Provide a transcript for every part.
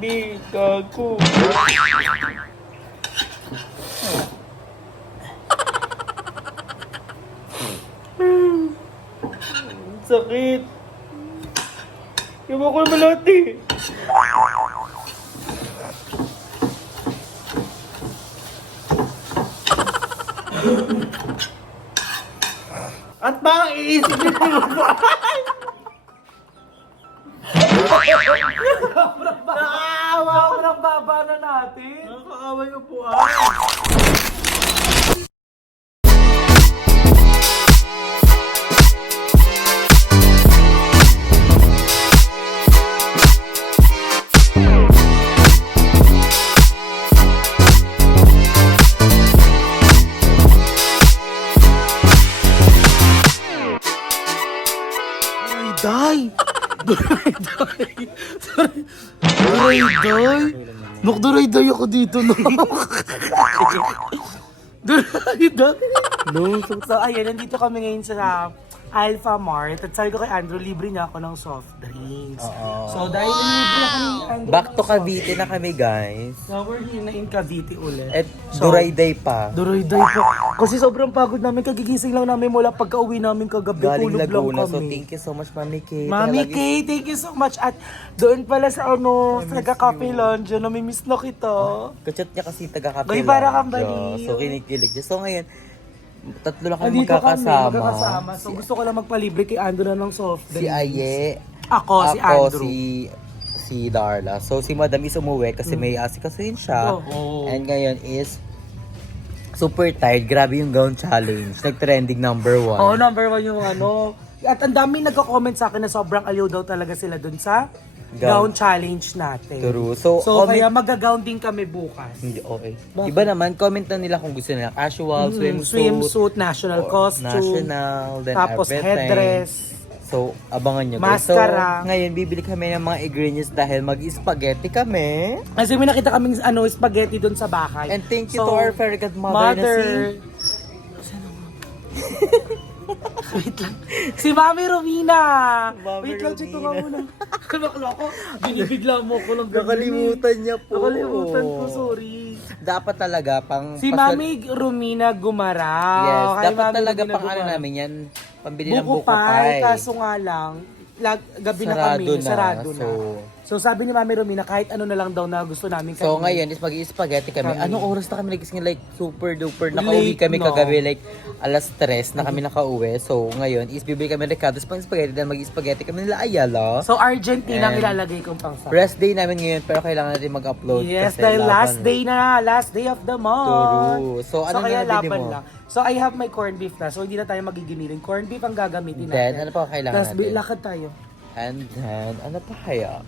baby. Gago. Sakit. Iwan ko naman lahat eh. At ba ang iisip nito? Nakaawa ko ng baba na natin. Nakakaawa yung buwan. Day! Duray-day! Duray-day ako dito, no? Duray-day! No, so ayun, nandito kami ngayon sa Alpha Mart. At sabi ko kay Andrew, libre niya ako ng soft drinks. So dahil libre ako ni Andrew Back to Cavite na kami, guys. So we're here na in Cavite ulit. At So, Duray Day pa. Duray-day po. Kasi sobrang pagod namin. Kagigising lang namin mula pagka-uwi namin kagabi. Galing Tulog lang Laguna. kami. So thank you so much, Mami Kay. Mami Kay, thank you so much. At doon pala sa taga-cafe lounge, namimiss na kita. Kachat niya kasi taga-kape Bay, para kang baliw. So kinikilig siya. So ngayon, tatlo lang kami Nandito kami, magkakasama. magkakasama. So gusto ko lang magpalibre kay Andrew na ng soft Si drinks. Aye. Ako, si Andrew. si Darla. So si Madam is umuwi kasi may asikasuhin siya. Oo. And ngayon is super tired. Grabe yung gown challenge. Nag-trending #1. Oo, number 1 yung ano. At ang daming nagko-comment sa akin na sobrang aliw daw talaga sila dun sa gown challenge natin. True. So, So kaya mag-gown din kami bukas. Hindi, okay. Iba naman, comment na nila kung gusto nila. Casual, Swimsuit, national costume, national, then tapos everything. headdress. So, abangan nyo guys. Mascara. So, ngayon, bibili kami ng mga ingredients dahil mag-spaghetti kami. Kasi may nakita kaming spaghetti doon sa bahay. And thank you So, to our fairy godmother na Wait lang. Si Mami Romina. Mami Wait lang, check ko nga Romina. muna. Kalakla ko. Binibigla mo ko lang. Nakalimutan niya po. Nakalimutan ko, sorry. Dapat talaga pang... Si Mami Romina Gumaraw. Yes, Kay dapat Mami talaga Romina pang ano Gumaraw. namin yan. Pambili ng Buko buko pie. kaso nga lang, gabi na kami, sarado na. So sabi ni Mami Romina, kahit ano na lang daw na gusto namin kainin. So ngayon is mag-i-spaghetti kami. Anong oras na kami nagising? Like super duper. Nakauwi Late, kami no? kagabi like alas 3 na kami nakauwi. So ngayon is bibili kami ng Ricardo's pang spaghetti. Then mag-i-spaghetti kami nila Ayala. So Argentina ang And ilalagay kong pang sa. Rest day namin ngayon pero kailangan natin mag-upload. Yes, kasi dahil laban. last day of the month. True. So ano kaya na nabili laban mo? lang. So I have my corned beef na. So hindi na tayo magiginiling. Corned beef ang gagamitin Then natin. ano pa kailangan Tapos natin? lakad tayo. And then ano pa kaya?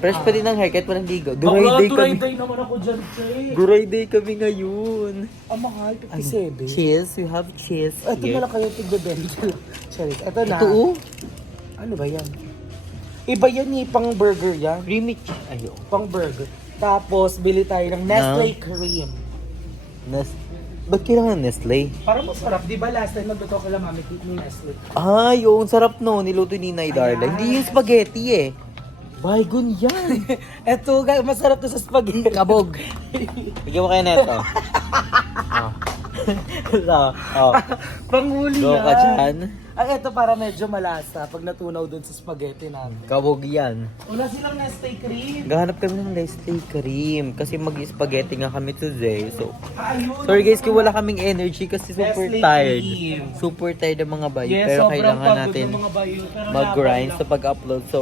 Fresh pa din ang haircut, walang ligo. Duray day kami. Duray day naman ako dyan, Che. Duray day kami ngayon. Ang mahal, 57. Cheese, we have cheese. Ito na lang kayo tigbe-bento. Cheers. Ito na. Ito oh. Ano ba yan? Iba yan eh, pang burger yan. Creamy cheese. Ayo. Pang burger. Tapos, bili tayo ng Nestle Cream. Ba't kailangan ng Nestle? Para masarap. Di ba last time nagluto ko lang mami ni Nestle? Ay, yung sarap no. Niluto ni Nay Darla. Ayan. Hindi yung spaghetti eh. Baygon yan. Eto, masarap to sa spaghetti. Kabog. Bigyan mo kayo neto. Oh. Panghuli Go yan. ka dyan. Ay, eto para medyo malasa pag natunaw dun sa spaghetti natin. Kabog yan. Wala silang Nestle Cream. Gahanap kami ng Nestle cream. Kasi mag-spaghetti nga kami today. So, Ayun. sorry guys kung wala kaming energy kasi super Nestle tired. cream. Super tired ang mga bayo. Yes, pero sobrang kailangan pagod natin ng mga bayo. Pero mag-grind laban sa pag-upload. So,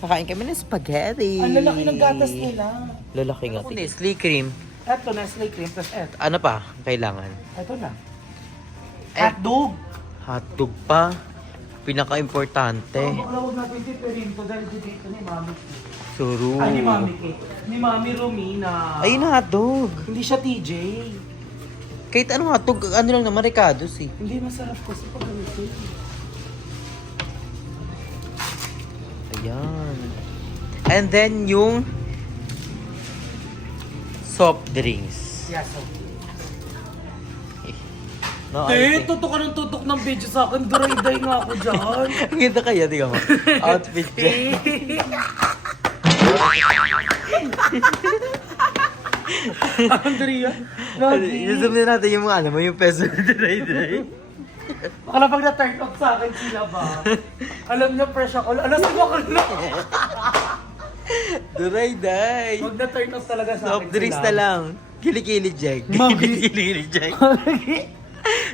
kakain kami ng spaghetti. lang. Ang lalaki ng gatas nila. Lalaki nga. Nestle cream. Eto, Nestle Cream. Tapos eto. Ano pa? Kailangan? Eto na. Eh. Hotdog. Hotdog pa. Pinaka-importante. Bakla huwag natin tipirin to dahil dito ni Mami K. Suru. Ay, ni Mami K. Ni Mami Romina. Ayun na hotdog. Hindi siya TJ. Kahit anong hotdog, ano lang naman, Ricardo's eh. Hindi masarap kasi pag ganito. Ayan. And then yung soft drinks. Yes, okay. No, Tutok ka ng tutok ng video sa akin. Duray-day nga ako dyan. Ang ganda kaya, di ka mo. Outfit dyan. Andrea, lagi. Zoom na natin yung mga ano mo, yung peso na dry. Baka pag na-turn off sa akin sila ba? Alam niyo, fresh ako. Alam mo ko na. Duray-day. Pag na-turn off talaga sa akin Soft drinks sila. na lang. Kilikili, Jack. Magi. Kilikili, Jack.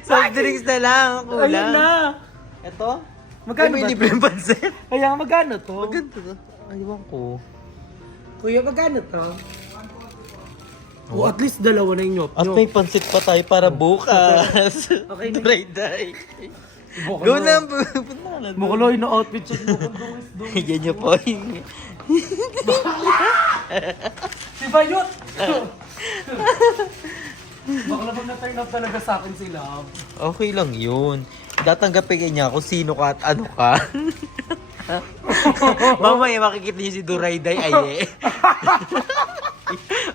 Soft drinks na lang. Kulang. Ayun na. Ito? Magkano May ba libreng pansit. Kaya magkano to? Maganda to. Aywan ko. Kuya, magkano to? Oh, at least dalawa na yung nyop At may pansit pa tayo para bukas. Okay na. Duray-day. Go na. Punta na. Mukulo, ino-outfit check mo kung dungis. Yan yung point. Si Bayot! Baka pag na-turn off talaga sa akin sila. Okay lang yun. Datanggapin niya kung sino ka at ano ka. Mamaya makikita niyo si Duray-day ay eh.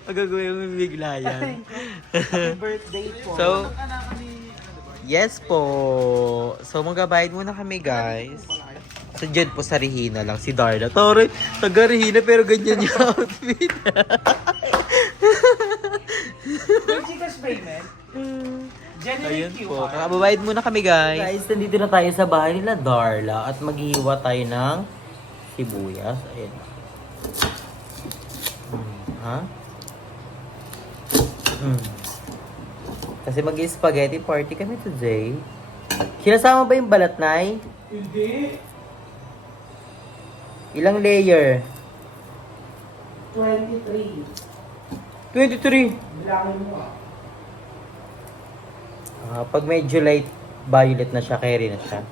Magagawin mo bigla yan. Happy birthday po. So, yes po. So, magabayad muna kami guys. So, dyan po sa Regina lang, si Darla. Tore, taga Regina pero ganyan yung outfit. Yung Gcash payment, genuine Ayun po. QR. Kakababayad muna kami guys. Guys, nandito na tayo sa bahay nila Darla at maghihiwa tayo ng sibuyas. Ayan. Ha? Kasi mag-spaghetti party kami today. Sinasama ba yung balat, Nay? Hindi. Ilang layer? 23. 23. Bilangin mo Pag medyo light violet na siya, carry na siya.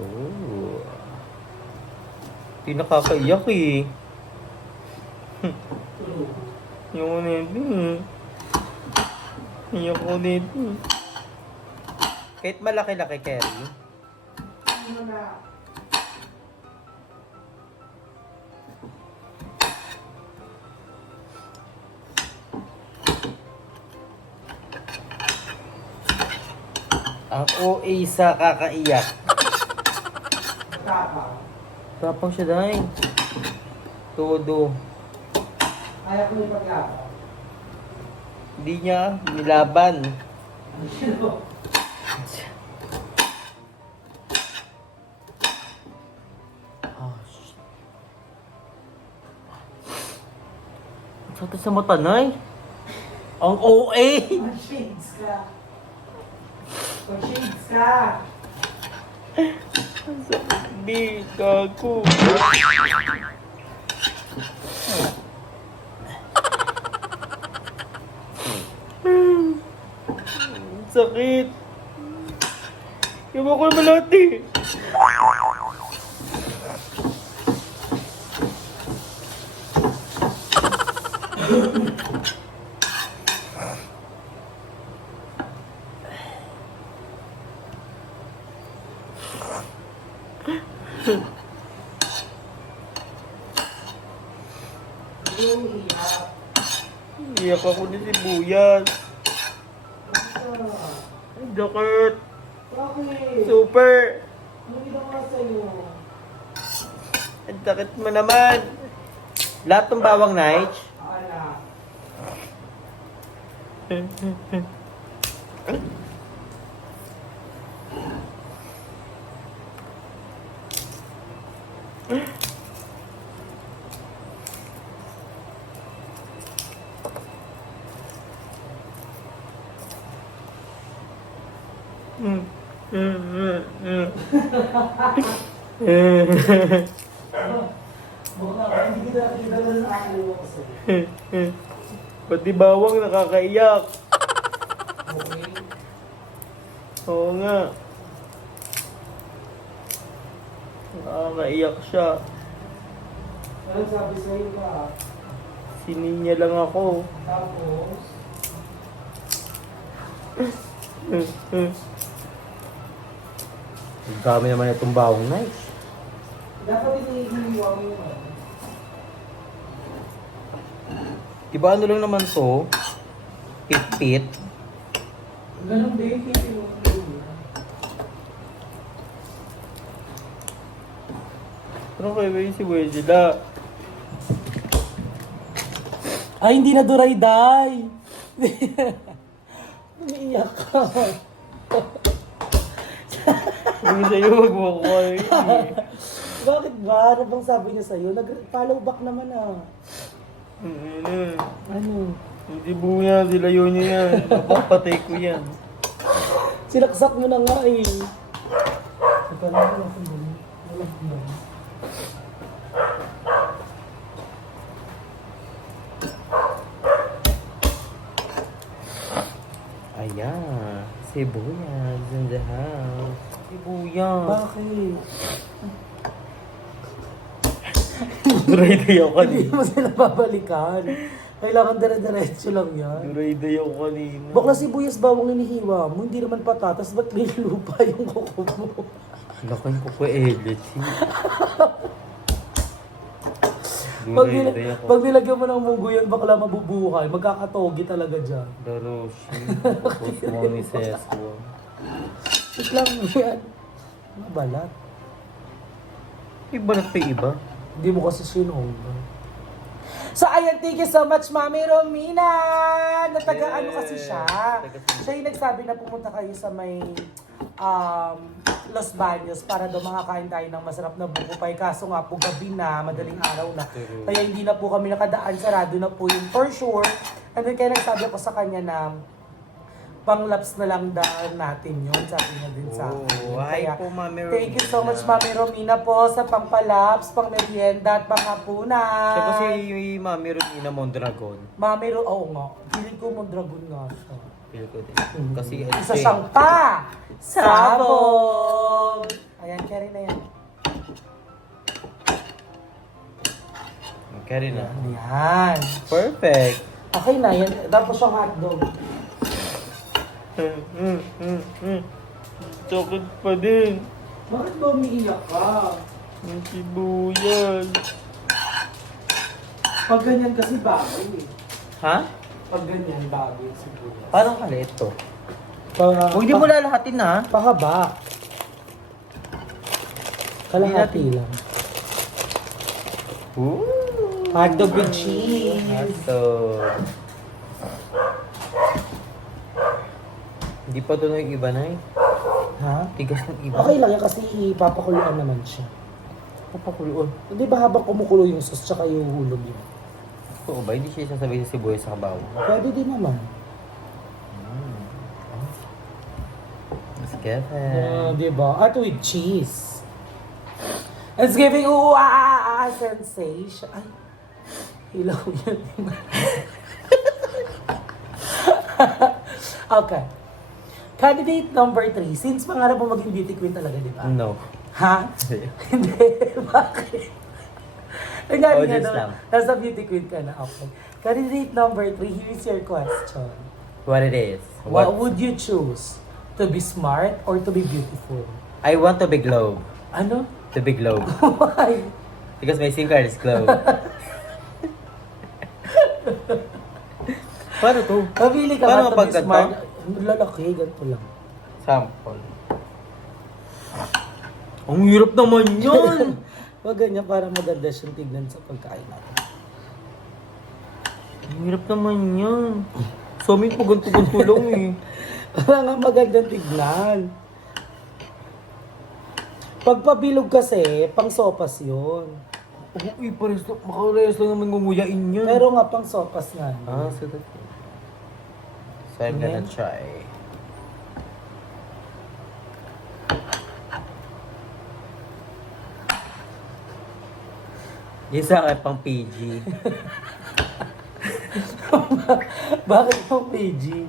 Oh. Hindi nakakaiyak eh. Iyak ko nito eh. Iyak ko nito eh. Kahit malaki-laki, carry. Ang OA sa kakaiyak. Tapang. Tapang siya dahil. Todo. Kaya ko yung paglapang. Hindi niya nilaban. Oh, shit. Sakit sa mata, Nay. Ang OA! Mag-shades ka. Mag-shades ka. Sabi, gago. Sakit. Iwan ko naman lahat eh. Yung iyak. Iyak ako ni sibuyas. Ay, sakit. Bakit? Super. Hindi na nga sa'yo. Ang sakit mo naman. Lahat ng bawang Nige. Ala. Baka hindi kita nakikita na ako kasi. Pati bawang nakakaiyak. Okay. Oo nga. Nakakaiyak siya. Ano sabi sa'yo ba? Sininya lang ako. Tapos, Ang dami naman itong bawang Nige. dapat iniiwan mo yun. Diba ano lang naman to? Pit-pit. Ganun din, titiwan mo yun. Pero kayo ba yung si Wejila? Ay, hindi na duray-day. Umiiyak ka. Hindi sa'yo magmukhay. Bakit ba? Ano bang sabi niya sa'yo? Nag-follow back naman ah. Ano? Hindi buya, silayo niyo yan. Mapapatay ko yan. Sinaksak mo na nga eh. Ito na ako nasa buli. Walang yan. Ayan. Sibuyas in the house. Sibuyas. Bakit? Duray-day ako Hindi kanina. mo sila babalikan. Kailangan dire-diretso lang yan. Duray-day ako kanina. Bakla sibuyas bawang inihiwa mo, hindi naman patatas, ba't may lupa yung kuko mo? Lakan ko po edit. Duray-day ako. Pag nilagyan mo ng munggo yan, bakla mabubuhay. Magkakatogi talaga dyan. Daroshi. Tapos mo ni Seswo. Wait lang yan. Mabalat. Iba na pa iba. Hindi mo kasi sinong. So, ayan, thank you so much, Mami Romina! Nataga-ano kasi siya. Siya yung nagsabi na pumunta kayo sa may Los Baños para daw makakain tayo ng masarap na bukupay. Kaso nga po, gabi na, madaling araw na. Kaya hindi na po kami nakadaan, sarado na po yun for sure. And then kaya nagsabi ako sa kanya na pang-laps na lang daan natin yun, sabi niya din sa akin. Hi Kaya, po, Mami Romina. thank you so much, Mami Romina po, sa pang-palaps, pang-merienda at pang-hapunan. Siya kasi yung Mami Romina Mondragon. Mami Ro, oo nga. Feeling ko Mondragon nga siya. Feel ko din. Kasi Isa siyang pa! Sabog! Ayan, carry na yan. Carry na. Ayan. Perfect. Okay na, yan. Tapos yung hotdog. Chocolate pa din. Bakit ba umiiyak ka? Ang sibuyas. Pag ganyan kasi bagay eh. Ha? Pag ganyan bagay siguro. Parang kalito. Huwag di mo lalahatin na. Pahaba. Kalahati lang. Ooh. Hotdog with cheese. Hotdog. Hindi pa ito yung iba na eh. Ha? Tigas ng iba. Okay lang yan kasi ipapakuluan naman siya. Papakuluan. Hindi ba habang kumukulo yung sauce tsaka yung hulog yun? Oo ba? Hindi siya sasabihin sa sibuyas sa kabaw. Pwede din naman. Let's get it. Diba? At with cheese. It's giving sensation. Ay, hilaw yun. Okay. Candidate number 3. Since pangarap mo maging beauty queen talaga, di ba? No. Ha? Hindi. Bakit? Nangyari nga just no, lang. nasa beauty queen ka na. Okay. Candidate number 3, here's your question. What it is? What would you choose? To be smart or to be beautiful? I want to be globe. Ano? To be globe. Why? Because my SIM card is globe. Paano to? Pabili ka Paano ba to kapag be ganito? smart? Lalaki, ganito lang. Sample. Ang hirap naman yun! Wag ganyan para maganda siyang tignan sa pagkain natin. Ang hirap naman yun. Sa amin po ganito-ganito lang eh. Para nga magandang tignan. Pagpabilog kasi, pang sopas yun. Oo, makarehas lang naman ngunguyain yun. Pero nga pang sopas nga. So that... So I'm gonna try. Yung sa akin pang PG. Bakit pang PG?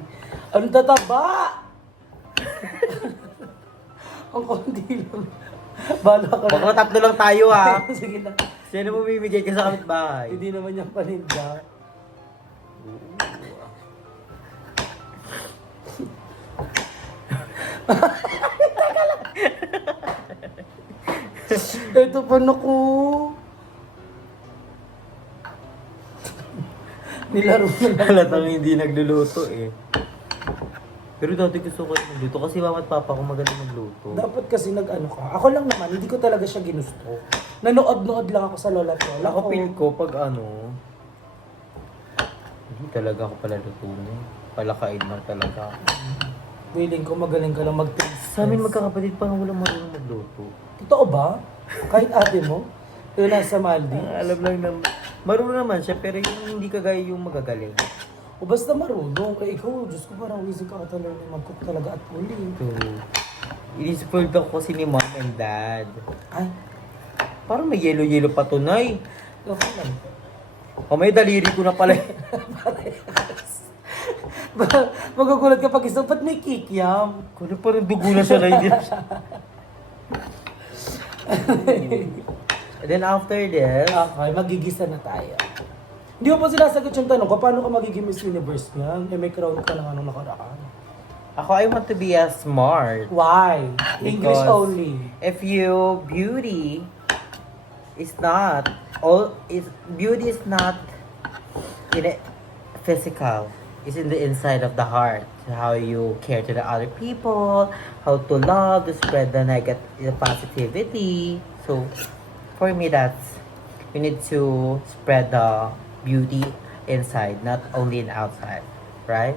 Ang tataba! Ang konti lang. Bala ka Baka tatlo lang tayo ha. Sige na. Sino mo bibigay ka sa kapitbahay? Hindi naman yung paninda. Ito pa naku. Nilaro na lang. Halatang hindi nagluluto eh. Pero dati gusto ko magluto kasi mama at papa ko magaling magluto. Dapat kasi nag-ano ka. Ako lang naman, hindi ko talaga siya ginusto. Nanood-nood lang ako sa lola ko. Ako feel ko pag ano, Talaga ako pala lutunin. Palakain mo talaga. Feeling ko magaling ka lang mag-taste. Sa amin magkakapatid parang walang marunong magluto. Totoo ba? Kahit ate mo? Yung nasa Maldives? Alam lang naman. Marunong naman siya pero yung hindi kagaya yung magagaling. O basta marunong. Eh ikaw, Diyos ko, parang wisig ka talaga mag-cook talaga at uli. So, in-spoiled ako kasi ni mom and dad. Ay, Parang may yelo-yelo pa tunay. okay lang. O may daliri ko na pala. Magugulat ka pag isang, ba't may kikiam? Kung parang dugo na siya na hindi na siya. And then after this, Okay, magigisa na tayo. Hindi mo pa sinasagot yung tanong ko, paano ka magiging Miss Universe niyan? Eh, may crown ka lang anong nakaraan. ako I want to be a smart. Why? English Because only. If you beauty is not all is beauty is not in a physical. It's in the inside of the heart. How you care to the other people, how to love, to spread the negative positivity. So for me that's you need to spread the beauty inside, not only in outside. Right?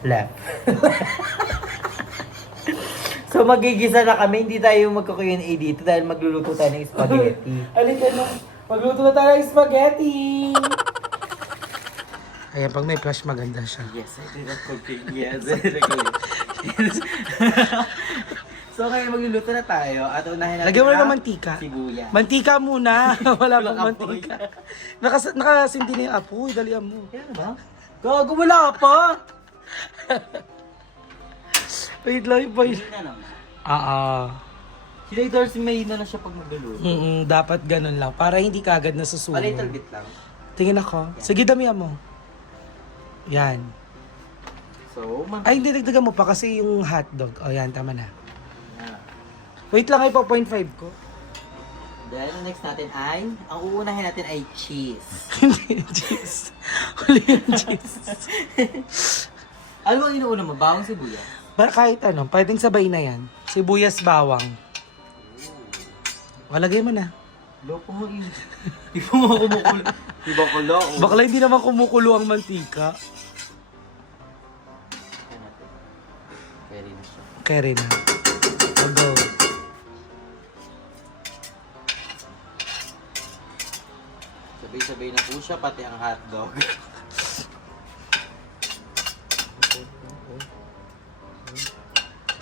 Left. So magigisa na kami, hindi tayo magka-Q&A dito dahil magluluto tayo ng spaghetti. Halika na. Magluto na tayo ng spaghetti. Ayan, pag may flash maganda siya. Yes, I did a cooking. Yes, I did a cooking. So ngayon magluluto na tayo at unahin natin Lagyan mo na ang ng mantika. sibuyas. Mantika muna. Wala pang Walang apoy. mantika. Nakasindi na yung apoy. Dalihan mo. Yan ba? Gago, wala pa. Wait lang, boy. Hindi na naman. Ah. Si Darcy may na siya pag magluluto. Dapat ganun lang. Para hindi kagad A nasusunog. little bit lang. Tingin ako. Sige, damihan mo. Yan. So, Ay, hindi, dagdagan mo pa kasi yung hotdog. O yan, tama na. Wait lang, ay pa 0.5 ko. Then, ang next natin ay, ang uunahin natin ay cheese. Hindi yung cheese. Huli yung cheese. Ano ang inuuna mo? Bawang sibuyas? Para kahit ano, pwedeng sabay na yan. Sibuyas, bawang. Walagay mo na. Loko mo yun. Di ba mo kumukulo? Di ba kulo? Bakla hindi naman kumukulo ang mantika. Pwede na siya. Kaya rin na. I'll go. Sabay-sabay na po siya, pati ang hotdog.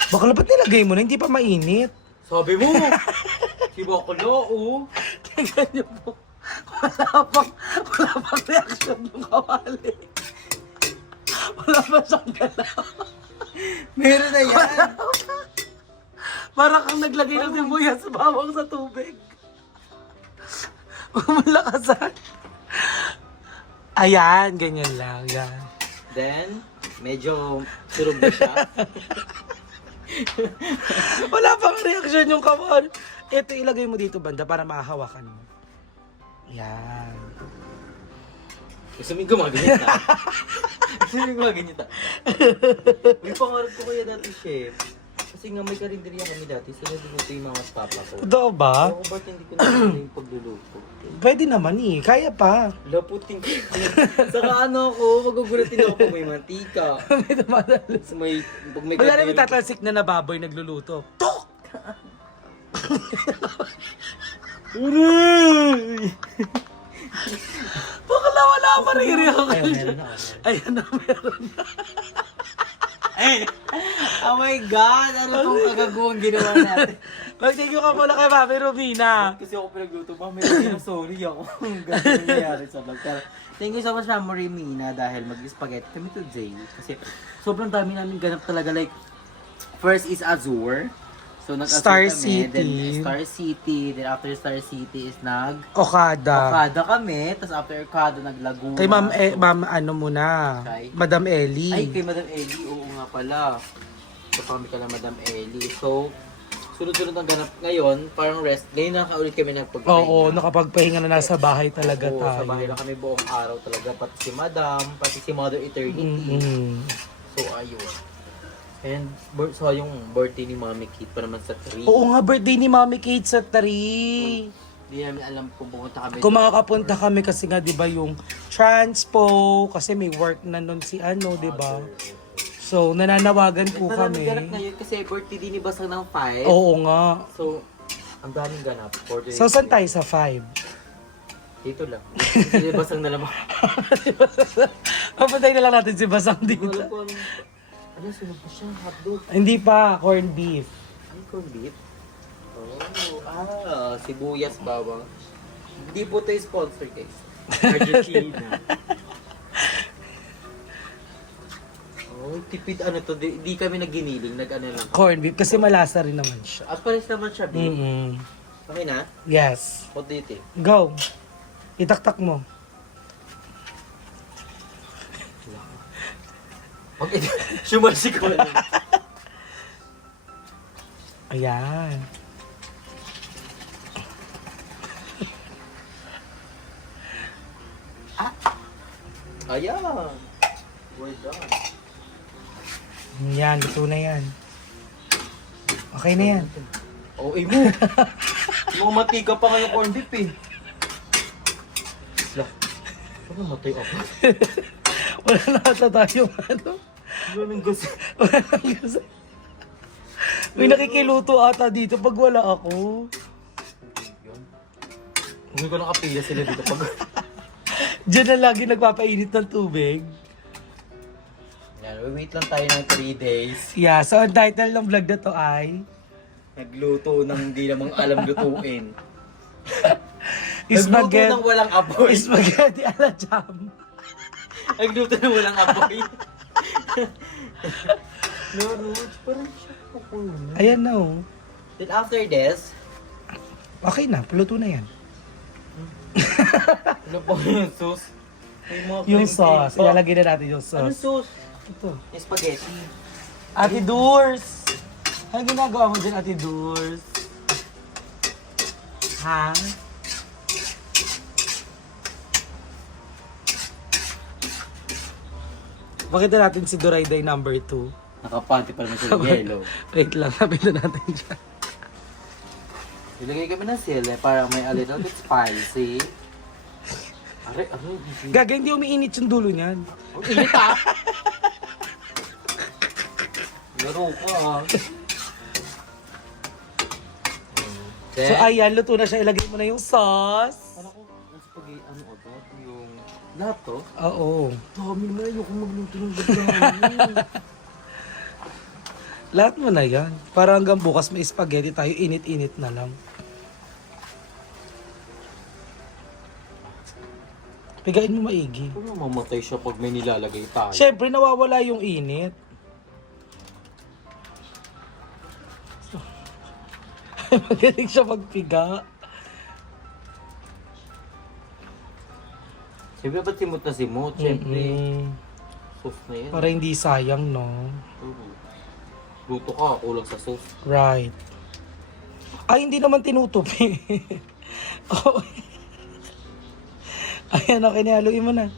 Bakla ba't nilagay mo na? Hindi pa mainit. Sabi mo! Si Bakulo, oh! Tingnan niyo po. Wala pang reaction yung kawali. Wala pa siyang galaw. Meron na yan! Parang kang naglagay ng sibuyas sa bawang sa tubig. Malakasan. Ayan, ganyan lang. Yan. Then, medyo surog na siya. Wala pang reaction yung kawali. Ito ilagay mo dito banda para mahahawakan mo. Yan. Gusto mo yung gumaganyan ta? Gusto mo yung gumaganyan ta? May pangarap ko kaya dati, chef. Kasi nga may karinderya kami dati, so niluluto yung mga papa ko. Totoo ba? Ako ba't hindi ko na yung pagluluto? Pwede naman eh. Kaya pa. Laputin ko. Saka ano ako, magugulatin ako pag may mantika. May dumadalas. Pag may Wala namin tatalsik na baboy nagluluto. Tok! Bakla wala pa rin Ayun, meron na ako. Ayan na, meron na. Oh my God! Ano itong kagaguhang ginawa natin? Mag-thank you ka muna kay Mami Romina. Kasi ako pinagluto pa, meron na sorry ako. Ganun nangyari sa vlog. Pero thank you so much, Mami Romina, dahil mag-spaghetti kami today. Kasi sobrang dami namin ganap talaga. Like, first is Azure. So, nag-Azure Star kami. City. Then Star City. Then after Star City is Okada. Okada kami. Tapos after Okada, nag-Laguna. Kay Ma'am, So, Ma'am ano muna. Kay? Madam Ellie. ay, kay Madam Ellie. Oo nga pala. So, kami kala Madam Ellie. So, sunod-sunod ang ganap ngayon. Parang rest. Ngayon nakaulit kami nagpagpahinga. Oo, nakapagpahinga na nasa bahay talaga Oo, tayo. sa bahay na kami buong araw talaga. Pati si Madam, pati si Mother Eternity. Mm-hmm. So, ayun. And, so yung birthday ni Mami Kate pa naman sa 3. Oo nga, birthday ni Mami Kate sa 3. Hindi namin alam kung pumunta kami. Kung makakapunta kami kasi nga 'di ba yung transpo kasi may work na nun si ano, 'di ba? So nananawagan po Maraming ganap kami. ngayon kasi birthday din ni Basang ng 5. Oo nga. So, ang daming ganap. So saan tayo sa 5? Dito lang. Hindi Basang na lamang. Papuntayin na lang natin si Basang dito. Alam ko anong... Ano, sunod pa siya? Hotdog. Hindi pa, corned beef. Ay, corned beef? Sibuyas, bawang. Hindi po tayo sponsor, guys. Argentina. Oh, tipid ano to. Di kami naginiling. Nag-ano lang. Corned beef kasi malasa rin naman siya. At pares naman siya, beef. Mm-mm. Okay na? Yes. What do you think? Go. Itaktak mo. Okay. Sumasik ko lang. Ayan. Ayan. We're done. Yan, luto na yan. Okay na yan. Oh, mo. Mga matika pa nga yung corned beef eh. Lah. Ano matay ako? Wala na ata tayong ano. Wala nang gas. Wala nang kasi. May nakikiluto ata dito pag wala ako. Hindi ko nakapila sila dito pag... Diyan na lagi nagpapainit ng tubig. Yan, wait lang tayo ng 3 days. Yeah, so ang title ng vlog na to ay Nagluto ng hindi namang alam lutuin. Spaghetti. Nagluto ng walang apoy. Spaghetti ala jam. Nagluto ng walang apoy. No, parang siya apoy. Ayan na oh. Then after this, Okay na, luto na yan. ano po yung sauce? May mga Yung cream sauce, pa. ilalagay na natin yung Anong sauce. sauce? Ito. Yung spaghetti. Ate Durs! Ano ginagawa mo dyan, Ate Durs? Ha? Pakita natin si Durayday number 2. Nakapanti pa naman siya ng yellow. Wait lang, napita natin dyan. Ilagay kami ng sili para may a little bit spicy. Aray, Gaga, hindi umiinit yung dulo niyan. Ang init ah! Laro ko ah. So ayan, luto na siya. Ilagay mo na yung sauce. Ano ko, ang spaghetti, ano agad? Yung... Lahat to? Oo. Dami na, ayoko magluto ng gagawin. Lahat mo na yan. Para hanggang bukas may spaghetti tayo, init-init na lang. Pigain mo maigi. Kung mamatay siya pag may nilalagay tayo. Siyempre, nawawala yung init. Magaling siya magpiga. Siyempre, ba't simot na simot? Siyempre, Mm-mm. sauce na yan. Para hindi sayang, no? Luto ka, kulang sa sauce. Right. Ay, hindi naman tinutupi. Oh. Ayan, okay na. Haluin mo na.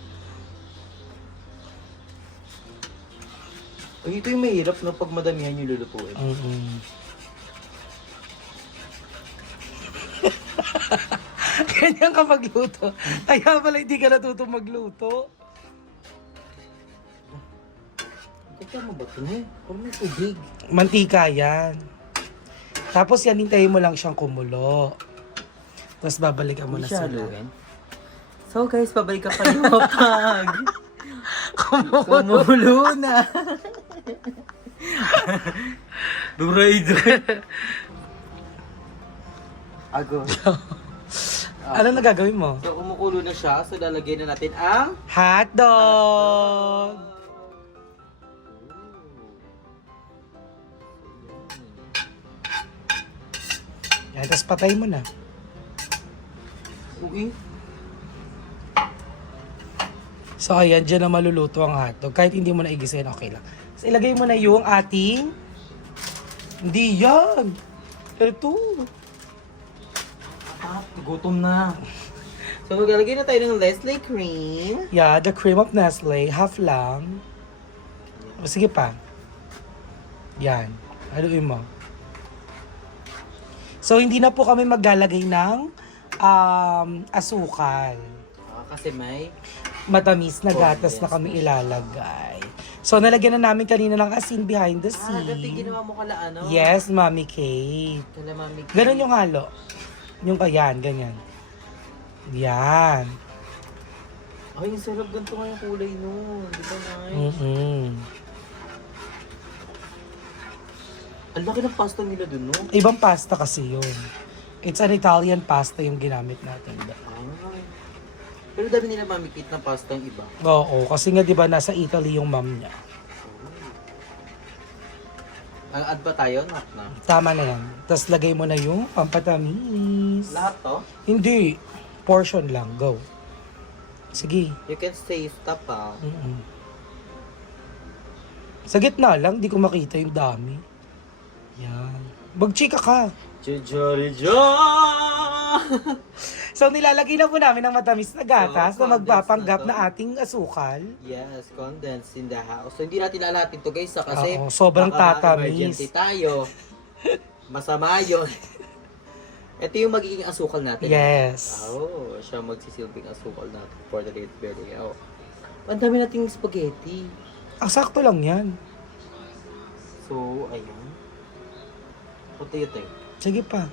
Ay, ito yung mahirap na pag madamihan yung lulutuin. Mm-mm. Ganyan ka magluto. Kaya pala hindi ka natutong magluto. Kaya mo ba ito niya? Parang may tubig. Mantika yan. Tapos yan, hintayin mo lang siyang kumulo. Tapos babalikan mo na sila. So guys, pabalik ka pa yung pag kumulo na. Duray. Ago. Ano na gagawin mo? So kumukulo na siya, so lalagyan na natin ang Hotdog! Yan, tapos patay mo na. uwi. So ayan, dyan na maluluto ang hotdog. Kahit hindi mo na igisahin, okay lang. So ilagay mo na yung ating... Hindi yan! Ito! Ah, gutom na. So maglalagay na tayo ng Nestle cream. Yeah, the cream of Nestle, half lang. O, sige pa. Yan. Haluin mo. So, hindi na po kami maglalagay ng asukal. Kasi may... Matamis na gatas na kami ilalagay. So, nalagyan na namin kanina ng asin behind the ganito scene. ginawa mo kala ano? Yes, Mami Kate. Kala Mami Kate. Ganon yung halo. Yung ayan, ganyan. Yan. Ay, ang sarap ganito nga yung kulay nun. Di ba, Nay? Ang laki ng pasta nila dun, no? Ibang pasta kasi yun. It's an Italian pasta yung ginamit natin. Ay. Pero dami nila Mami Kate ng pasta yung iba. Oo, kasi nga di ba nasa Italy yung mom niya. Ang add pa tayo? Not na. Tama na yan. Tapos lagay mo na yung pampatamis. Lahat to? Hindi. Portion lang. Go. Sige. You can say stop ah. Sa gitna lang, di ko makita yung dami. Yan. Magchika ka. Jujurijo! So nilalagay na po namin ng matamis na gatas Oo, na magpapanggap condensed na to. na ating asukal. Yes, condensed in the house. So hindi natin lalatin to guys kasi Oo, sobrang baka tatamis. emergency tayo. Masama yun. Ito yung magiging asukal natin. Yes. Oh, siya magsisilbing asukal natin for the late belly. Oh. Ang dami nating spaghetti. Ang sakto lang yan. So, ayun. What do you think? Sige pa.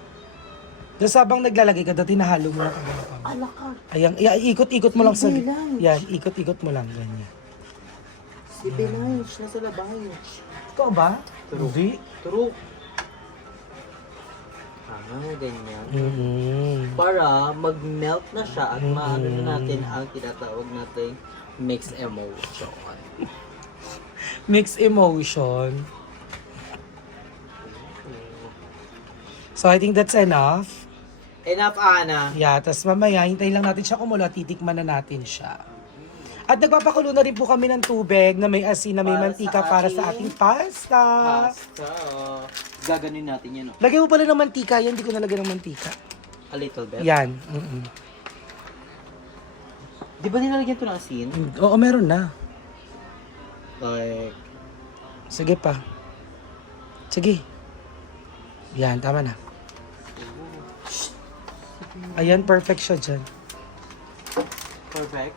Tapos habang naglalagay ka, dati nahalo mo lang kagaya pa. Alakar. Ayan, ikot-ikot mo lang sa... Sige lang. Yan, ikot-ikot mo lang, ganyan. Si Belange, nasa labay. Ikaw ba? True. Hindi. True. Ganyan. Para mag-melt na siya at maano na natin ang tinatawag natin mixed emotion. Mixed emotion. So I think that's enough. Enough, Ana. Yeah, tapos mamaya, hintayin lang natin siya kumulo, titikman na natin siya. At nagpapakulo na rin po kami ng tubig na may asin, na may Para mantika sa para sa ating ating pasta. Pasta. Gaganin natin yan, no? Lagyan mo pala ng mantika, yan, di ko nalagyan ng mantika. A little bit. Yan. Di ba nilalagyan ito ng asin? Oo, meron na. Like, Sige pa. Sige. Yan, tama na. Ayan, perfect siya dyan. perfect.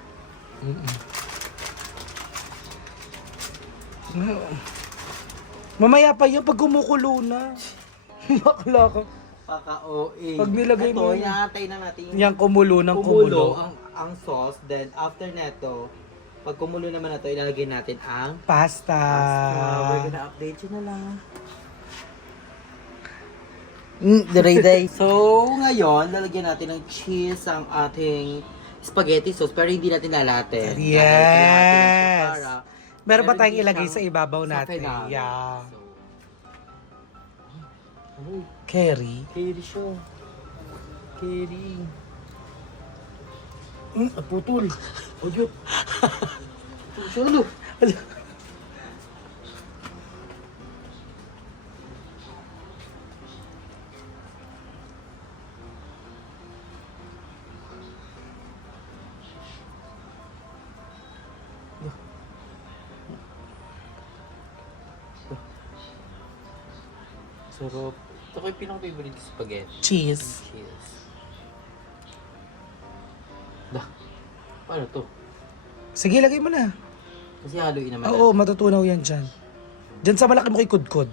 Mamaya pa yun pag kumukulo na. Bakla ka. Paka-OA. Pag nilagay mo Ito, yun. inaantay na natin yung Yan, kumulo ng kumulo kumulo. ang sauce. Then, after neto, pag kumulo naman na to, ilalagay natin ang Pasta. We're gonna update you na lang. Day. So, ngayon, lalagyan natin ng cheese ang ating spaghetti sauce, pero hindi natin lalatin. Yes. Meron pa tayong hindi ilagay siyang sa ibabaw sa natin. finale. Yeah. So, oh, Curry. carry siya. Carry. Putol. Ayun. Solo. Sarap. Ito ko yung pinaka-favorite spaghetti. Cheese. Cheese. Dah. Paano to? Sige, lagay mo na. Kasi haluin naman. Oo, matutunaw yan dyan. Dyan sa malaki mo kay kudkod.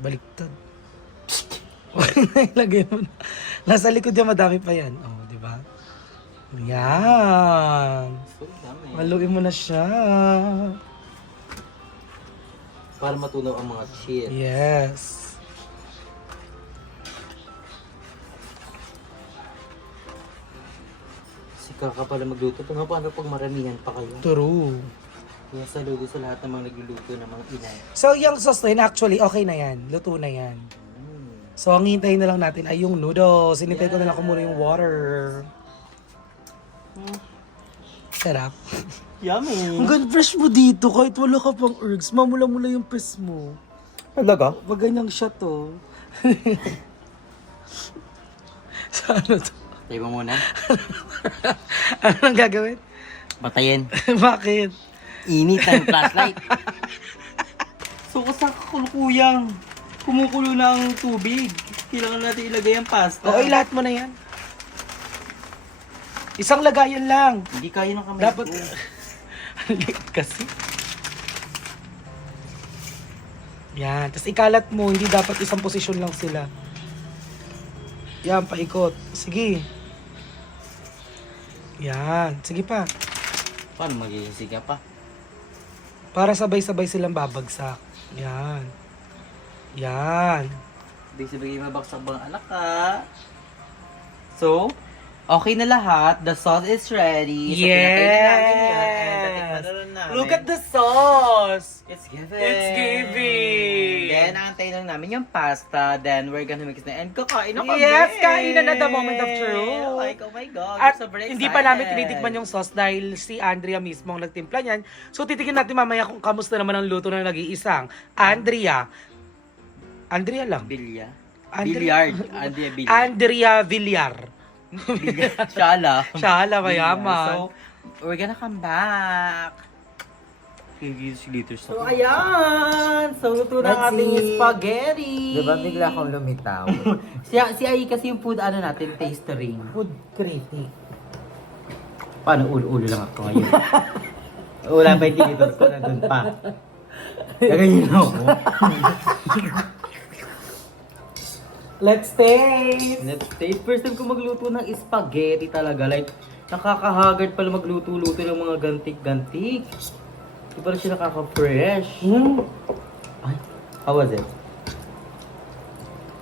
Baliktad. Ilagay mo na. Nasa likod yan, madami pa yan. Oh, di ba? Yan. So, dami. Haluin mo na siya. Para matunaw ang mga cheese. Yes. Si Kaka pala magluto. Paano pag maramihan pa kayo? True. Kaya saludo sa lahat ng mga nagluluto ng mga inay. So, yung sauce na yun, actually, okay na yan. Luto na yan. So, ang hintayin na lang natin ay yung noodles. Hinintay ko na lang kung muna yung water. Sarap. Yummy! Ang ganda fresh mo dito kahit wala ka pang herbs. Mamula-mula yung pes mo. Talaga? Pag ganyang siya to. Sa ano to? Tayo mo muna. Ano nang gagawin? Batayin. Bakit? Init ang flashlight. So, kasang kakulukuyang. kumukulo ng tubig. Kailangan natin ilagay ang pasta. Oo, lahat mo na yan. Isang lagayan lang. Hindi kaya ng kamay Dapat, ko. kasi. Yan. Tapos ikalat mo, hindi dapat isang posisyon lang sila. Yan, paikot. Sige. Yan. Sige pa. Paano magiging siga pa? Para sabay-sabay silang babagsak. Yan. Yan. Hindi sabihin mabaksak bang anak ka. So, okay na lahat. The sauce is ready. So, pinatay na natin yan. And natikman na rin namin. Look at the sauce! It's giving. It's giving. Then, aantay lang namin yung pasta. Then, we're gonna mix na. And kakain na kami. Yes, kain na the moment of truth. Like, oh my God. At I'm super hindi pa namin excited. tinitikman yung sauce dahil si Andrea mismo ang nagtimpla niyan. So titignan natin mamaya kung kamusta naman ang luto ng nag-iisang Andrea. Andrea lang. Bilya. Andrea- Billiard. Andrea Billiard. Andrea Villar. Shala. Shala, mayaman. So, we're gonna come back. Reviews later. So, ayan! So, luto na ang Let's ating see. spaghetti! Diba bigla akong lumitaw? si Ai kasi yung food ano natin, tastering. Food critic. Paano ulo-ulo lang ako ngayon? Wala pa yung tinitos ko, nandun pa. Ganyan ako. Let's taste! Let's taste. First time ko magluto ng spaghetti talaga. Like, nakakahagard pala magluto-luto ng mga gantik-gantik. Di pala siya nakaka-fresh. Ay, how was it?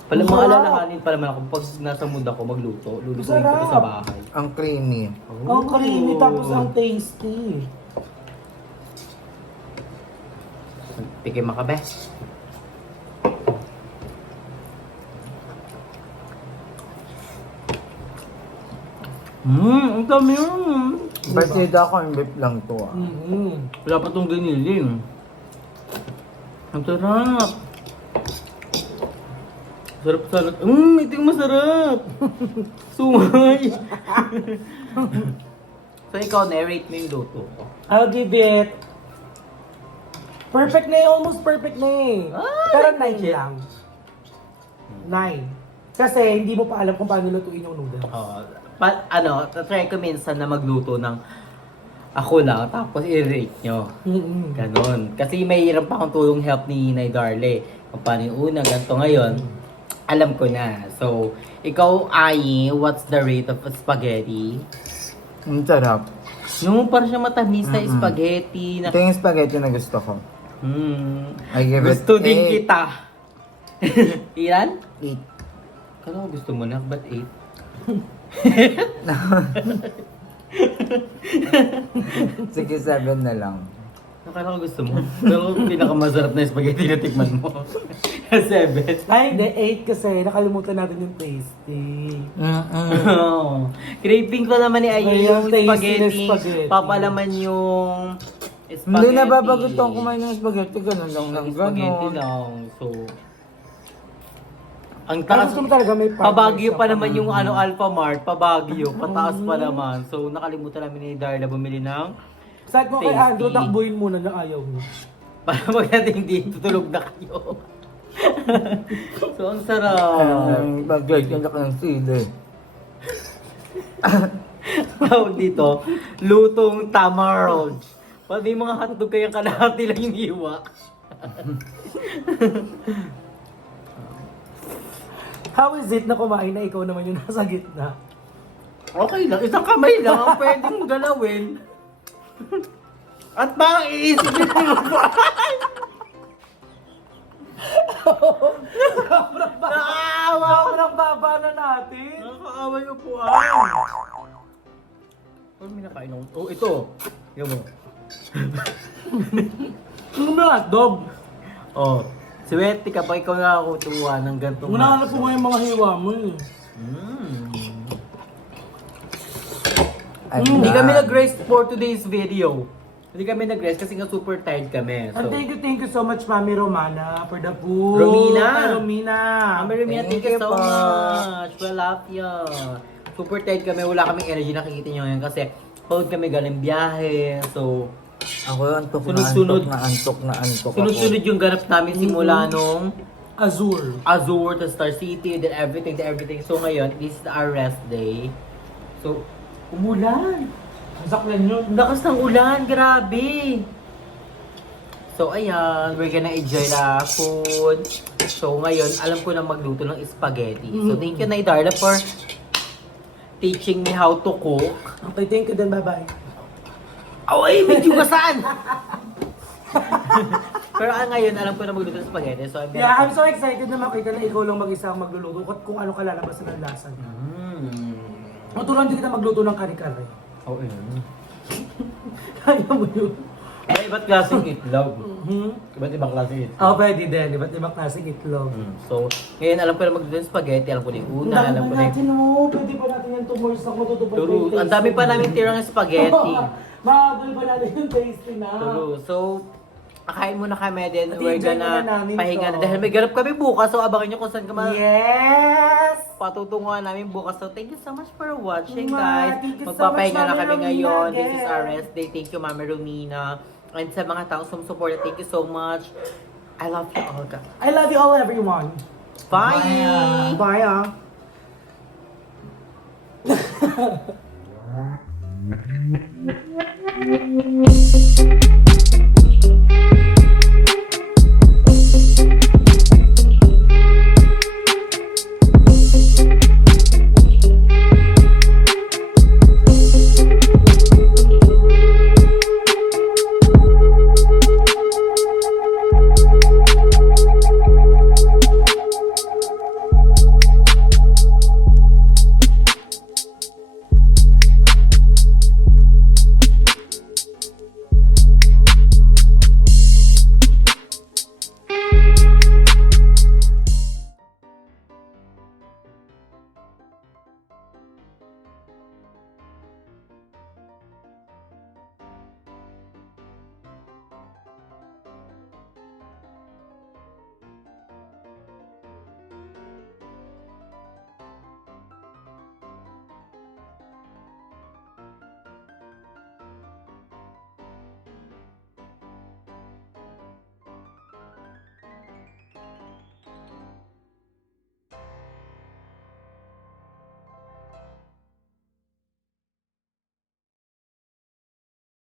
Pala Masarap. maalalahanin pa naman ako pag nasa mood ako magluto. Lulutuin ko to sa Masarap. bahay. Ang creamy. Ang creamy tapos ang tasty. Tikim makabe. Ang dami yun. Partida ko, yung beef lang to ah. Wala pa tong giniling. Ang sarap. Sarap salad. Ito yung masarap. Sumay. So ikaw, narrate mo yung luto ko. I'll give it. Perfect na eh, almost perfect na eh. Pero 9 lang. 9. Kasi hindi mo pa alam kung paano lutuin yung noodles. Try ko minsan na magluto ng ako lang, tapos i-rate nyo. Ganon. Kasi mayroon pa akong tulong help ni Nay Darle. Kung paano yung una, ganito ngayon. Alam ko na. So, ikaw, Ai, what's the rate of spaghetti? Ang sarap. No, parang siya matamis na spaghetti. Na, Ito yung spaghetti na gusto ko. I give it gusto din 8. kita. Ilan? 8. Kala ko gusto mo na, ba't 8? Sige, 7 na lang. Akala ko gusto mo. Pero pinakamasarap na spaghetti na tikman mo. 7. Ay, hindi, 8 kasi nakalimutan natin yung tasty. Oh. Craving ko naman ni Ayu yung Ayun, tasty na spaghetti. spaghetti. Papalaman yung spaghetti. Hindi nababagot akong kumain ng spaghetti. Ganun lang ng Spaghetti ganun. lang. So, ang Pero taas. gusto mo talaga may partner Pabagyo siya pa naman yung Alpha Mart. Pabagyo. Pataas pa naman. So, nakalimutan namin ni Darla bumili ng Sabi mo kay Tasty. Andrew, takbuhin muna na ayaw mo. para magdating dito, tulog na kayo. So, ang sarap. Spaghetti ang laki ng sili. Tawag dito, lutong tamarind. Pag may mga hotdog kaya kalahati lang yung hiwa. How is it na kumain na ikaw naman yung nasa gitna? Okay lang, isang kamay lang ang pwedeng galawin. At bang iisipin mo ba? Nakaawa! Sobrang baba na natin. Nakakaawa yung upuan. Ano may nakain ako? Oh, ito. Yan mo. Ano ba hotdog? Oh, swerte kapag ikaw nakakutuwa ng gantong Munahanap po nga yung mga hiwa mo eh. Hindi kami nag-rest for today's video. Hindi kami nag-rest kasi nga super tired kami. And So, thank you so much, Mami Romana, for the food. Romina. Ay, Romina. Mami Romina, thank you so much. We love you. Super tired kami. Wala kaming energy. Nakikita nyo ngayon kasi hold kami galing biyahe. So, Ako antok Sunod-sunod. na antok ako. sunod-sunod yung ganap namin simula nung Azure. Azure to Star City, then everything. So ngayon, this is our rest day. So, umulan. Ang saklan yun. Ang lakas ng ulan, grabe. So ayan, we're gonna enjoy the food. So ngayon, alam ko na magluto ng spaghetti. So thank you, Nay Darla, for teaching me how to cook. Okay, thank you din. Bye-bye. Ay, medyo kasan! Pero ngayon, alam ko na magluto ng spaghetti. So Yeah, I'm so excited na makita na ikaw lang mag-isa ang magluluto at kung ano kalalabasan ng lasa niya. Naturuan din kita magluto ng kare-kare. Oh, yun. Kaya mo yun. Iba't klaseng itlog. Iba't ibang klaseng itlog. Oh, pwede din. Iba't ibang klaseng itlog. So, ngayon alam ko na magluto ng spaghetti, alam ko na yung una, Ang dami alam pa ko na yung... natin, oh. Pwede pa natin yung tumors ako matutupad Turo, ang dami pa namin tirang spaghetti. Mahabol pa natin yung tasty na. Turo. So, akain muna kami, then At we're enjoy gonna muna namin pahinga to. na. Dahil may ganap kami bukas, so abangan nyo kung saan ka Yes! patutunguhan namin bukas. So, thank you so much for watching, Ma, guys. thank you so Magpapahinga much, na Mami kami Romina, ngayon. This is again. our rest day. Thank you, Mami Romina. And sa mga taong sumusuporta, thank you so much. I love you all, guys. I love you all, everyone. Bye! Bye, ah.